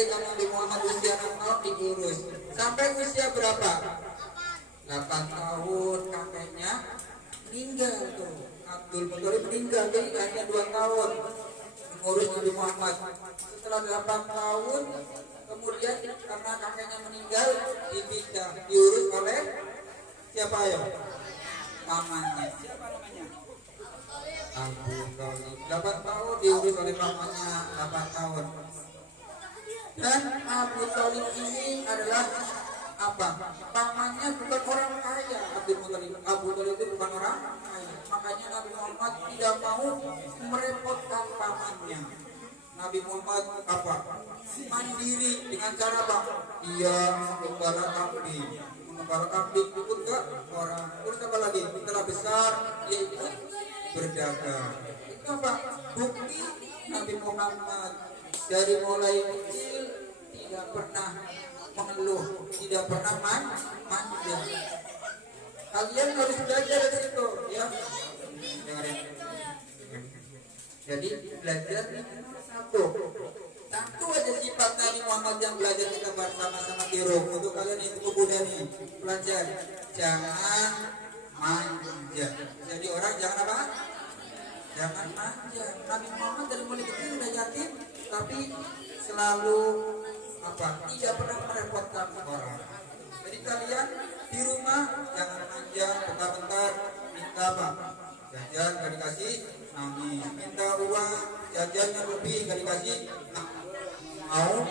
ketika Nabi Muhammad usia 6 tahun diurus sampai usia berapa? 8 tahun kakeknya meninggal tuh. Abdul Muthalib meninggal, jadi hanya 2 tahun mengurus Nabi Muhammad. Setelah 8 tahun kemudian karena kakeknya meninggal dipindah diurus oleh siapa ya? Pamannya. Siapa namanya? Abu Thalib. 8 tahun diurus oleh pamannya, 8 tahun. Dan Abu Thalib ini adalah apa? Pamannya bukan orang kaya. Abdul Muthalib. Abu Thalib itu bukan orang kaya. Makanya Nabi Muhammad tidak mau merepotkan pamannya. Nabi Muhammad apa? Mandiri dengan cara apa? Dia mengembala kambing. Mengembala kambing ikut ke orang. Terus apa lagi? Setelah besar dia ikut berdagang. Itu apa? Bukti Nabi Muhammad dari mulai kecil tidak pernah mengeluh, tidak pernah manja. Kalian harus belajar dari situ, ya. Dengarin. Jadi belajar satu aja sifat Nabi Muhammad yang belajar kita bersama-sama tiru. Untuk kalian itu muda nih, belajar jangan manja. Jadi orang jangan apa? Jangan manja. Nabi Muhammad dari mulai kecil sudah yatim, tapi selalu apa? Tidak pernah merepotkan orang. Jadi kalian di rumah jangan manja, bentar-bentar minta apa? Jajan gak dikasih, nangis. Minta uang jajan yang lebih gak dikasih, mau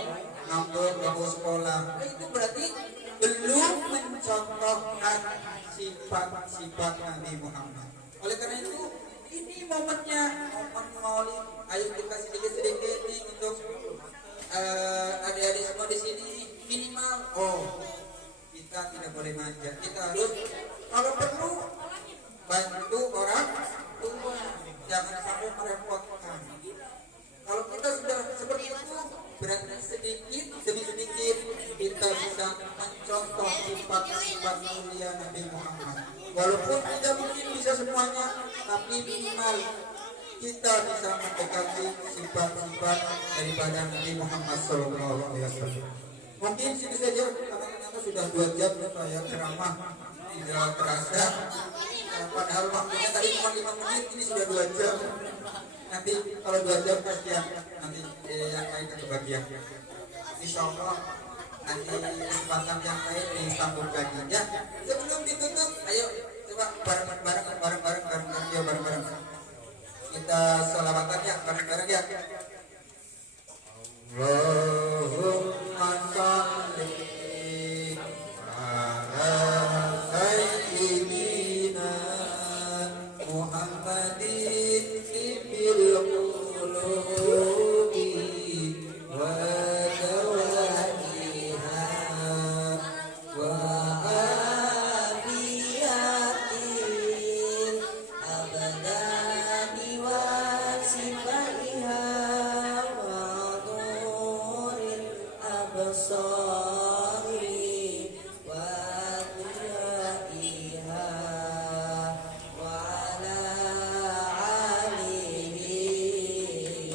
ngambek, gak mau sekolah. Nah, itu berarti belum mencontohkan sifat-sifat Nabi Muhammad. Oleh karena itu ini momennya, momen maulid. Ayo kita sedikit-sedikit nih untuk adik-adik semua di sini minimal. Oh, kita tidak boleh manja. Kita harus kalau perlu bantu orang tua, jangan sampai merepotkan. Kalau kita sudah seperti itu, berarti sedikit demi sedikit kita bisa mencontoh sifat-sifat mulia Nabi Muhammad. Walaupun tidak mungkin bisa semuanya, tapi minimal kita bisa mendekati sifat-sifat daripada Nabi Muhammad SAW. Mungkin sini saja karena ternyata sudah 2 jam saya ceramah tidak terasa. Padahal waktunya tadi cuma 5 menit, ini sudah 2 jam. Nanti kalau 2 jam kasihan, nanti yang lain kebagian. Insya Allah nanti kesempatan yang lain disambung lagi ya. Sebelum ditutup, ayo coba bareng-bareng. Kita sholawatan ya bareng-bareng ya. Allahumma sholli ala sayyidina Muhammadin bil qulubi wa dawaiha wa afiyatil abadani wa sifaiha wa duril absari wa qiyaiha wa ala alihi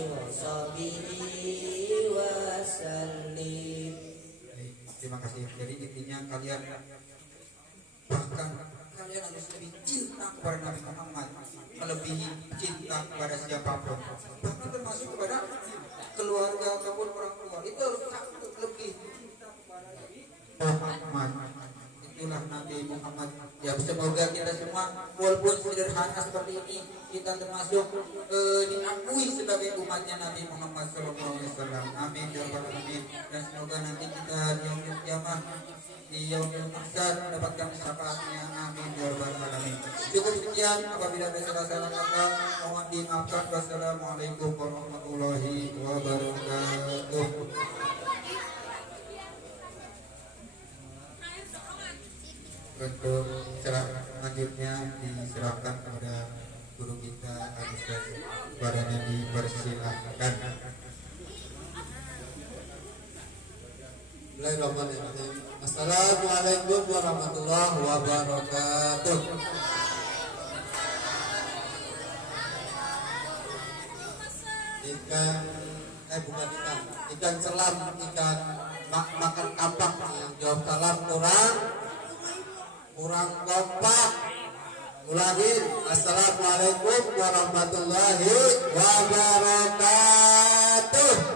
wa sahbihi wa sallim. Terima kasih. Jadi intinya kalian bahkan kalian harus lebih cinta kepada Nabi Muhammad, melebihi cinta kepada siapapun, bahkan termasuk kepada keluarga ataupun orang tua. Itu harus lebih cinta kepada Nabi Muhammad. Itulah Nabi Muhammad. Ya semoga kita semua walaupun sederhana seperti ini, kita termasuk diakui sebagai umatnya Nabi Muhammad SAW. Amin ya rabbal alamin. Dan semoga nanti kita di yaumul kiamah, di yaumul mahsyar mendapatkan syafaatnya. Amin ya rabbal alamin. Cukup sekian, apabila ada salah-salah kata mohon dimaafkan. Wassalamualaikum warahmatullahi wabarakatuh. Untuk ceramah selanjutnya diserahkan kepada guru kita Ustaz Barannya, dipersilahkan. Bismillahirrahmanirrahim. Assalamualaikum warahmatullahi wabarakatuh. Bukan ikan selam, ikan makan kapak. Yang jawab salam kurang kompak. Ulangin, assalamualaikum warahmatullahi wabarakatuh.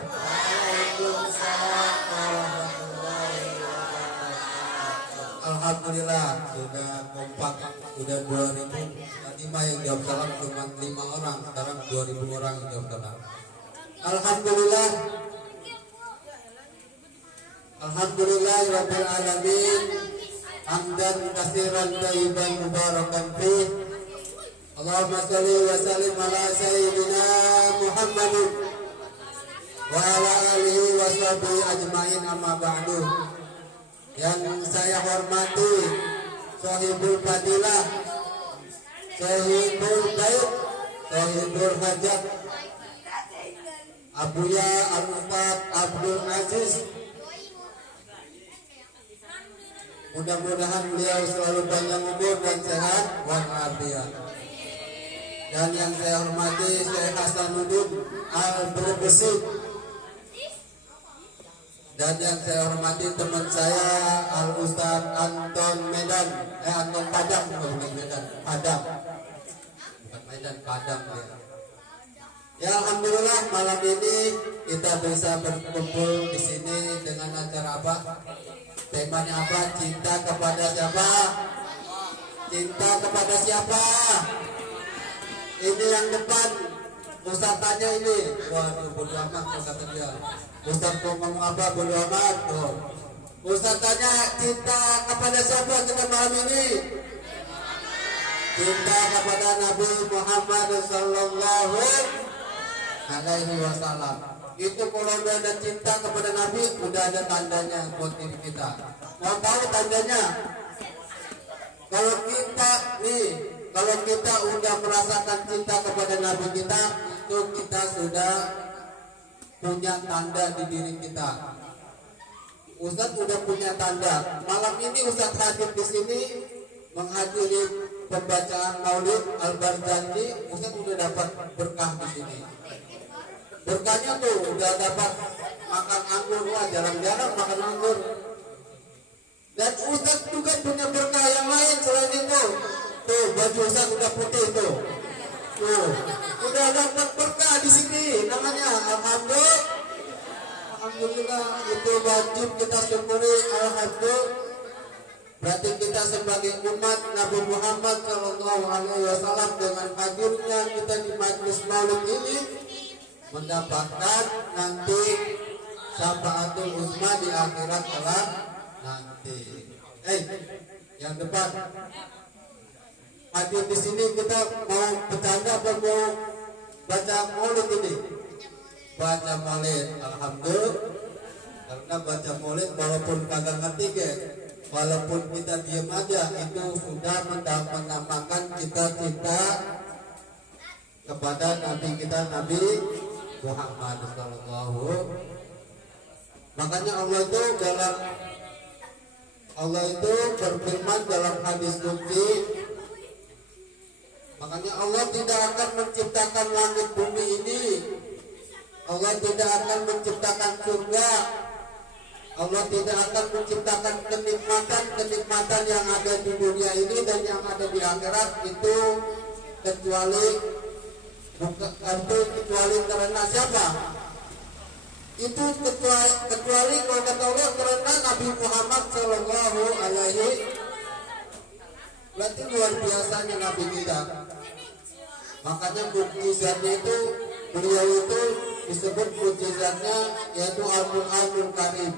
Waalaikumsalam warahmatullahi wabarakatuh. Alhamdulillah sudah kompak, sudah 2000. Tadi mah yang jawab salam cuma 5 orang, sekarang 2000 orang yang jawab salam. Alhamdulillah. Alhamdulillahirabbil alamin. Hamdan katsiran thayyiban mubarakan fih. Allahumma shalli wa sallim ala sayyidina Muhammadin wa ala alihi wa sahbihi ajmain, amma ba'du. Yang saya hormati Sohibul Fadilah, Sohibul Baik, Sohibul Hajat, Abuya Al-Ustaz Abdul Aziz. Mudah-mudahan beliau selalu panjang umur dan sehat walafiat. Dan yang saya hormati Syekh Hasanuddin Al-Brebesi. Dan yang saya hormati teman saya Al-Ustaz Anton Padang, bukan Medan, Padang. Bukan Medan, Padang ya. Ya alhamdulillah malam ini kita bisa berkumpul di sini dengan acara apa? Temanya apa? Cinta kepada siapa? Cinta kepada siapa? Ini yang depan. Ustaz tanya ini. Waduh, bodo amat kata dia. Ustaz mau ngomong apa? Bodo amat. Oh. Ustaz tanya cinta kepada siapa kita malam ini? Cinta kepada Nabi Muhammad sallallahu alaihi wasallam. Itu kalau udah ada cinta kepada Nabi, udah ada tandanya buat diri kita. Mau tahu tandanya? Kalau kita udah merasakan cinta kepada Nabi kita, itu kita sudah punya tanda di diri kita. Ustadz udah punya tanda. Malam ini Ustadz hadir di sini menghadiri pembacaan Maulid Al-Barzanji. Ustadz udah dapat berkah di sini. Berkahnya tuh udah dapat makan anggur, wah jarang-jarang makan anggur. Dan Ustaz juga punya berkah yang lain selain itu. Tuh baju Ustaz udah putih tuh. Tuh udah dapat berkah di sini. Namanya Alhamdulillah itu wajib kita syukuri. Alhamdulillah. Berarti kita sebagai umat Nabi Muhammad Shallallahu Alaihi Wasallam dengan hadirnya kita di majlis Maulid ini mendapatkan nanti syafaatul uzma di akhirat kelak nanti. Yang depan hadir di sini kita mau bercanda atau mau baca maulid ini? Baca maulid, alhamdulillah. Karena baca maulid walaupun kagak ngerti walaupun kita diam aja itu sudah menamakan kita cinta kepada Nabi kita Nabi Muhammad sallallahu. Makanya Allah itu berfirman dalam hadis qudsi. Makanya Allah tidak akan menciptakan langit bumi ini. Allah tidak akan menciptakan surga. Allah tidak akan menciptakan kenikmatan yang ada di dunia ini dan yang ada di akhirat itu kecuali karena siapa? Itu kecuali kalau kata Allah karena Nabi Muhammad Shallallahu Alaihi. Berarti luar biasanya Nabi kita. Makanya mukjizatnya itu beliau itu disebut mukjizatnya yaitu Al-Qur'anul Karim.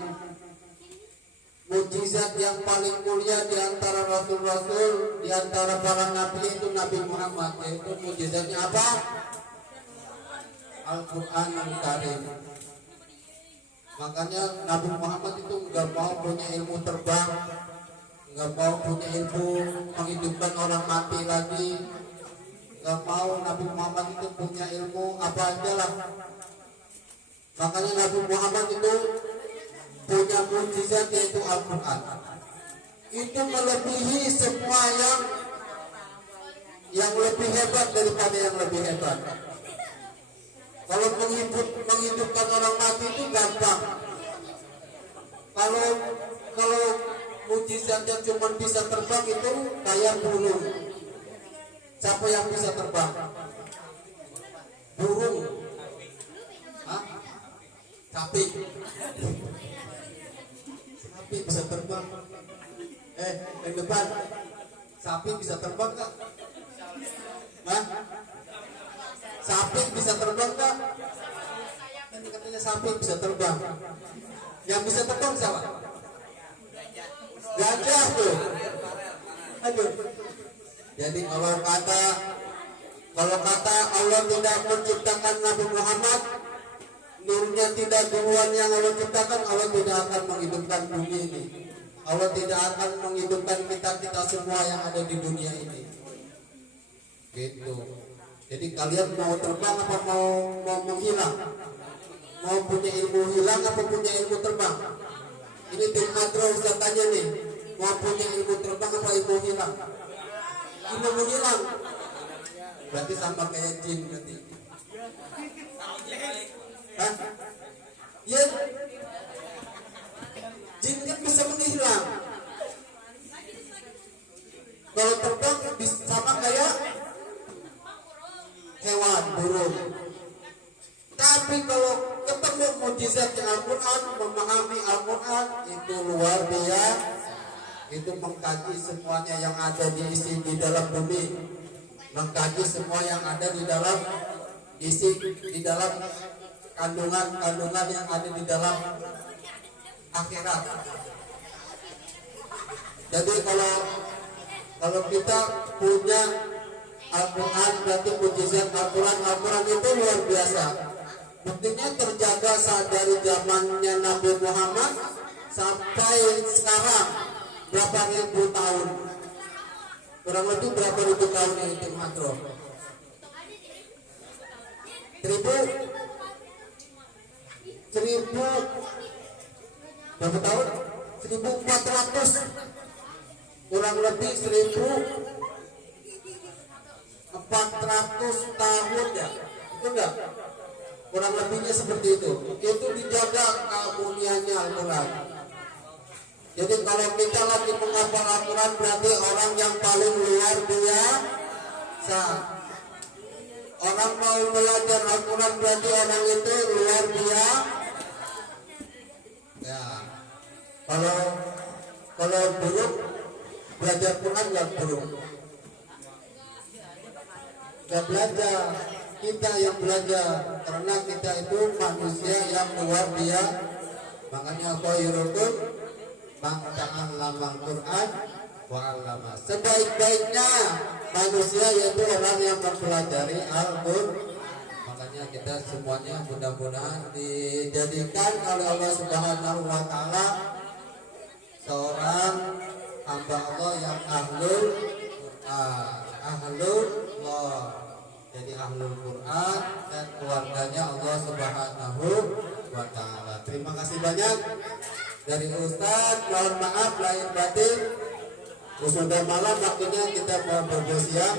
Mukjizat yang paling mulia di antara rasul-rasul, di antara para nabi itu Nabi Muhammad, yaitu mukjizatnya apa? Al-Qur'anul Karim. Makanya Nabi Muhammad itu nggak mau punya ilmu terbang, nggak mau punya ilmu menghidupkan orang mati lagi, nggak mau Nabi Muhammad itu punya ilmu apa aja lah. Makanya Nabi Muhammad itu punya mukjizat yaitu Al-Quran. Itu melebihi semua yang lebih hebat daripada yang lebih hebat. Kalau menghidupkan orang mati itu gampang. Kalau mujizatnya cuma bisa terbang itu kayak burung. Siapa yang bisa terbang? Burung. Hah? Sapi. Sapi bisa terbang. Yang depan. Sapi bisa terbang nggak? Hah? Sapi bisa terbang nggak? Ini katanya sapi bisa terbang. Yang bisa terbang siapa? Gajah tuh. Aduh. Jadi kalau kata Allah tidak menciptakan Nabi Muhammad, nurnya tidak duluan yang Allah ciptakan, Allah tidak akan menghidupkan bumi ini. Allah tidak akan menghidupkan kita semua yang ada di dunia ini. Gitu. Jadi kalian mau terbang apa mau menghilang? Mau punya ilmu hilang apa punya ilmu terbang? Ini tim Madro Ustaz tanya nih, mau punya ilmu terbang apa ilmu hilang? Ilmu menghilang. Berarti sama kayak jin berarti. Hah? Ya. Jin kan bisa menghilang. Kalau terbang bisa sama kayak hewan, burung. Tapi kalau ketemu mujizatnya Al-Quran, memahami Al-Quran, itu luar biasa. Itu mengkaji semuanya yang ada di dalam bumi, mengkaji semua yang ada di dalam kandungan yang ada di dalam akhirat. Jadi kalau kita punya Al-Quran, berarti mujizat Al-Quran itu luar biasa. Buktinya terjaga dari zamannya Nabi Muhammad sampai sekarang berapa ribu tahun? Kurang lebih berapa ribu tahun ini tim Hadro? 1000 berapa tahun? 1400, kurang lebih 1400 tahun ya, itu enggak? Kurang lebihnya seperti itu. Itu dijaga keamuniannya Al-Quran. Jadi kalau kita lagi menghafal Al-Quran berarti orang yang paling luar biasa. Orang mau belajar Al-Quran berarti orang itu luar biasa. Ya. Kalau buruk belajar Quran nggak buruk. Nggak belajar. Kita yang belajar, karena kita itu manusia yang luar biasa. Makanya khairukum man ta'allama Al-Quran wa 'allama. Sebaik-baiknya manusia yaitu orang yang mempelajari Al-Quran. Makanya kita semuanya mudah-mudahan dijadikan oleh Allah Subhanahu wa taala seorang hamba Allah yang ahlul Allah. Jadi ahlul Quran dan keluarganya Allah Subhanahu wa taala. Terima kasih banyak dari Ustaz. Mohon maaf lahir batin. Sudah malam waktunya kita mau bersiap.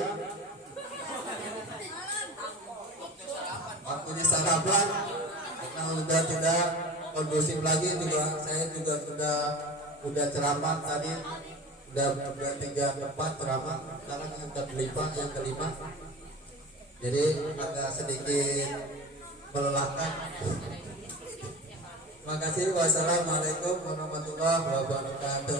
Waktunya sarapan. Karena sudah tidak kondusif lagi juga. Saya juga sudah ceramah tadi. Udah 3-4 ceramah. Sekarang yang kelima. Jadi agak sedikit melelahkan. Terima kasih. Wassalamualaikum warahmatullahi wabarakatuh.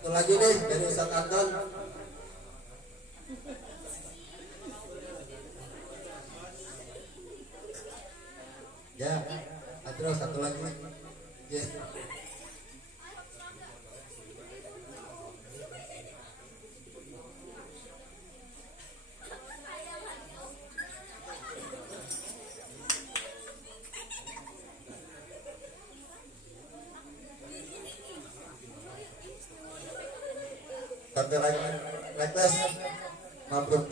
Satu lagi nih dari Ustaz Anton. Ya, terus satu lagi. Ya. Sampai request mabuk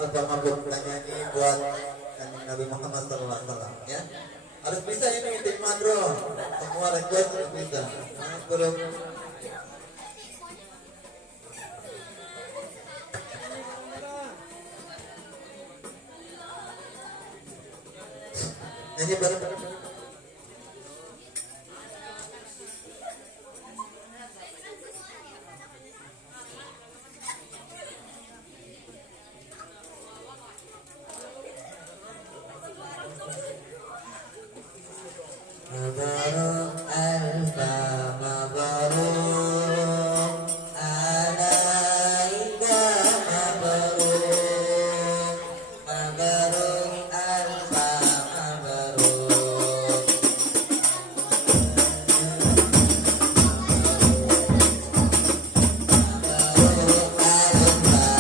nyanyi buat Nabi Muhammad SAW ya. Harus bisa ini tim Madro. Semua request harus bisa. Buruk. Ini baru Mabaruk alfa mabaruk alaika mabaruk mabaruk alfa mabaruk mabaruk alfa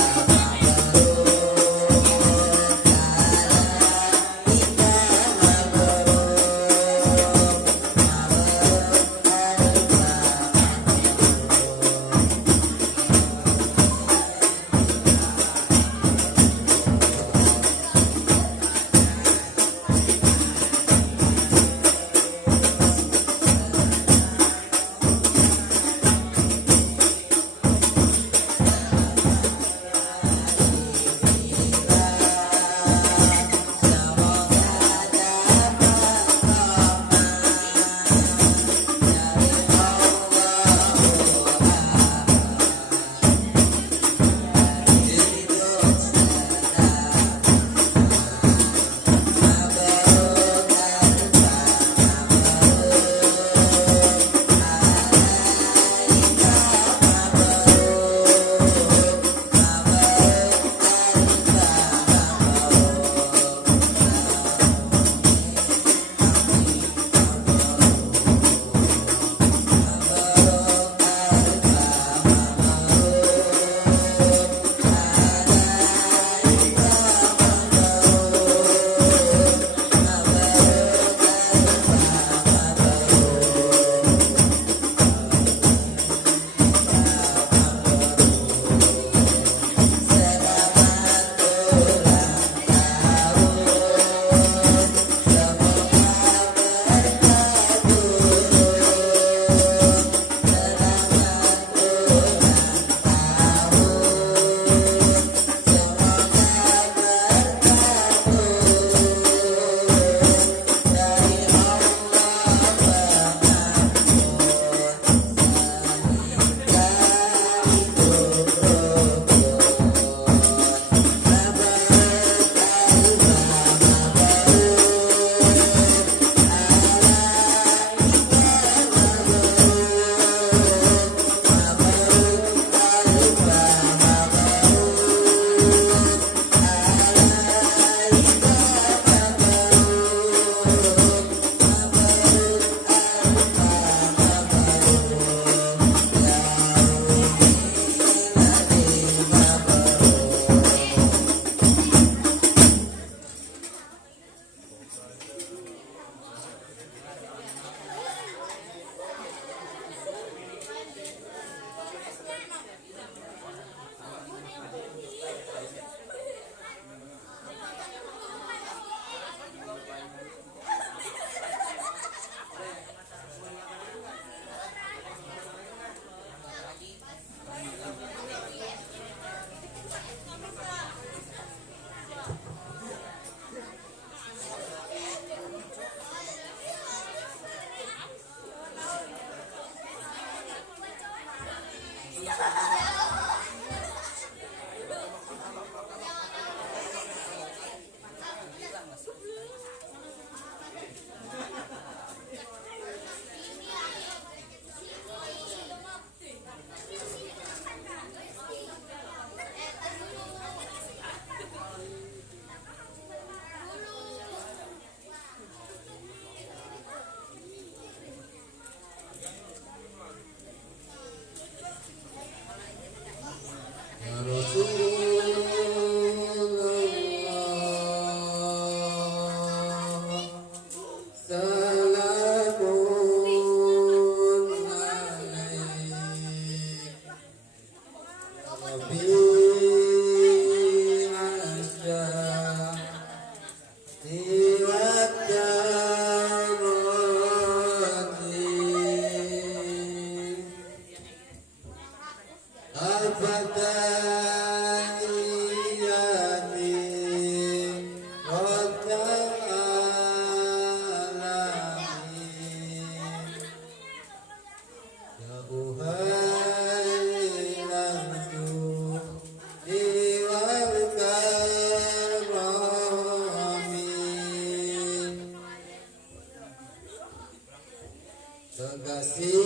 kekasih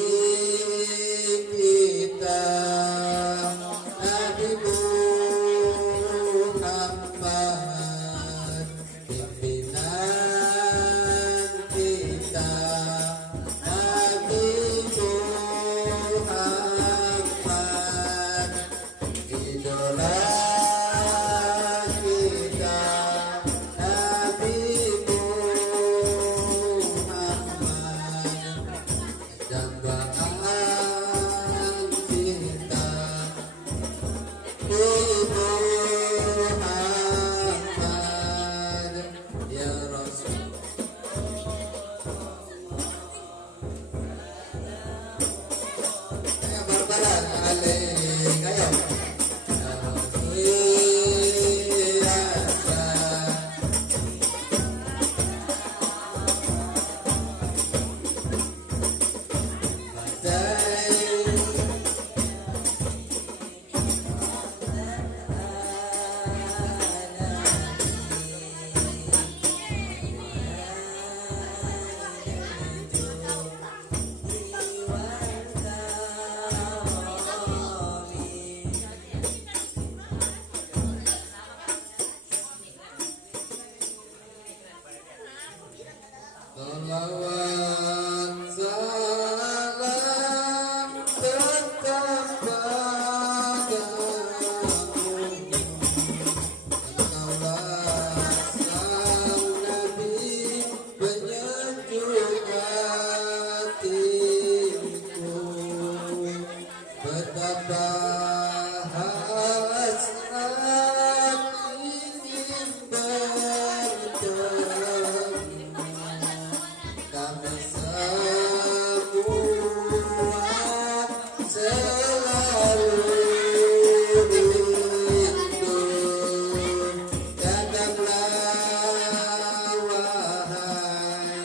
kita Nabi Muhammad, pimpinan kita Nabi Muhammad, idola kita Nabi Muhammad, dambaan kita Muhammad ya Rasul. Ya barbaran alaik ayo. Ya Rasul ya Rasul. Badai Salawat salam tetap padamu, Engkaulah sang Nabi penyejuk hatiku. Betapa hasrat ingin bertemu, kami semua selalu rindu. Datanglah wahai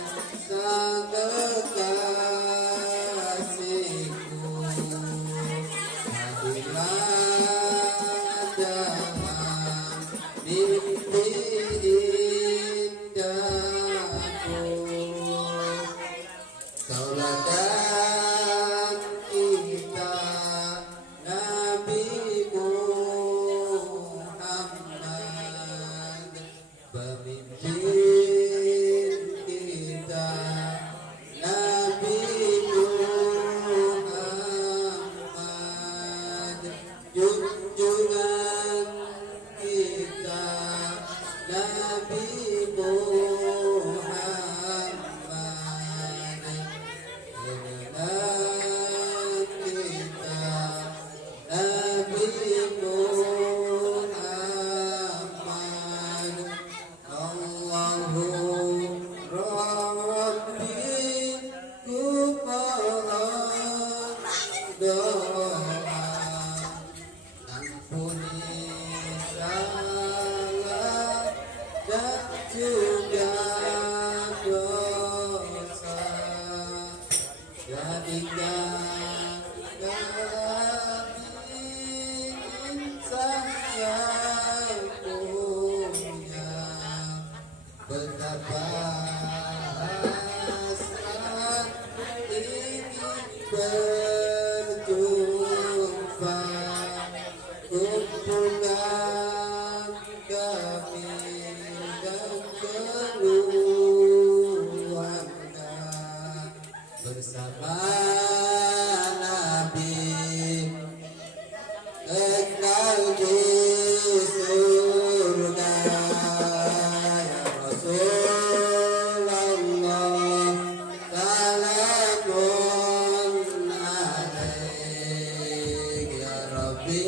sang kekasihku, hadirlah dalam mimpi indahku. Sauladan kita Nabi Muhammad, pemimpin kita Nabi Muhammad, junjungan kita Nabi Muhammad, junjungan kita Nabi Muhammad. Allahu Rabbi kumohon doa, ampuni salah dan juga dosa, jadikan kami insan yang punya. Betapa hasrat ingin berjumpa, kumpulkan kami dan keluarga bersama Nabi kekal di surga. Ya Rasulullah, salamun alaik ya Rabbi.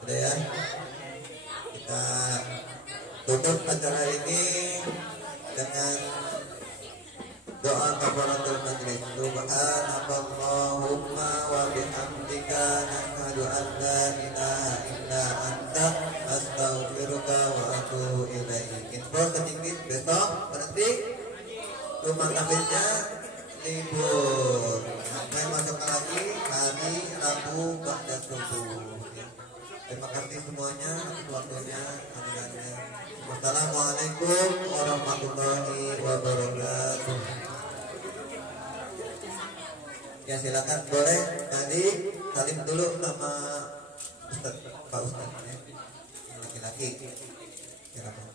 Udah ya, kita tutup acara ini dengan Doa kafaratul majlis. Subhanakallahumma wa bihamdika nashhadu an la ilaha illa anta astaghfiruka wa atubu ilaik. Info sedikit, besok berarti rumah sakitnya libur. Sampai masuk lagi hari Rabu pada subuh. Terima kasih semuanya atas waktunya, hadirannya. Wassalamualaikum warahmatullahi wabarakatuh. Ya silakan, boleh tadi salim dulu sama Ustaz, Pak Ustaz ya. Laki-laki. Silakan.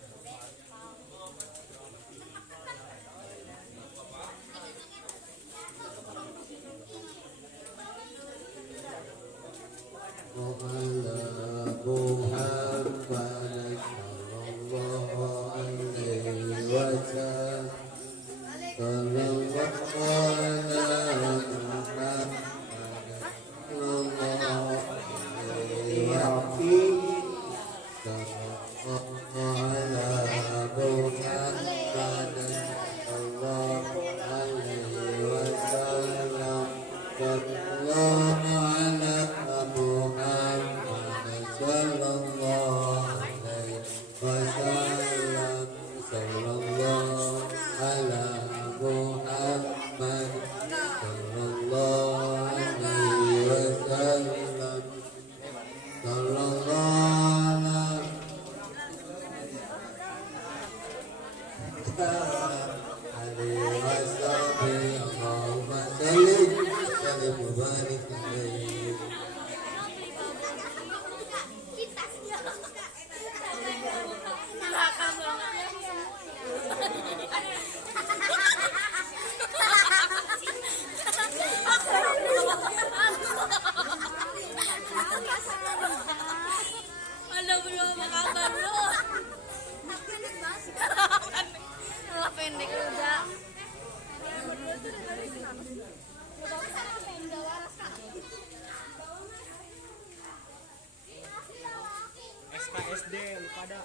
SKSD lupa dah.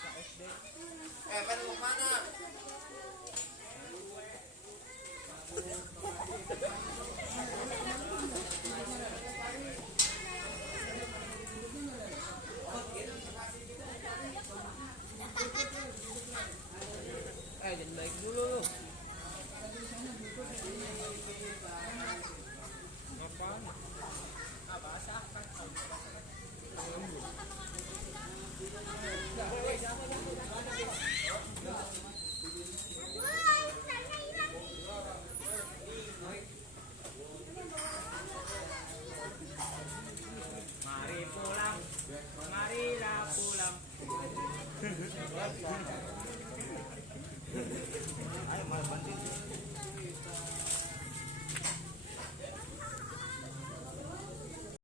SKSD. Men mau mana? Jangan baik dulu lu. Apaan? Basah kan. Mari pulang, marilah pulang. Ayo mal bantu.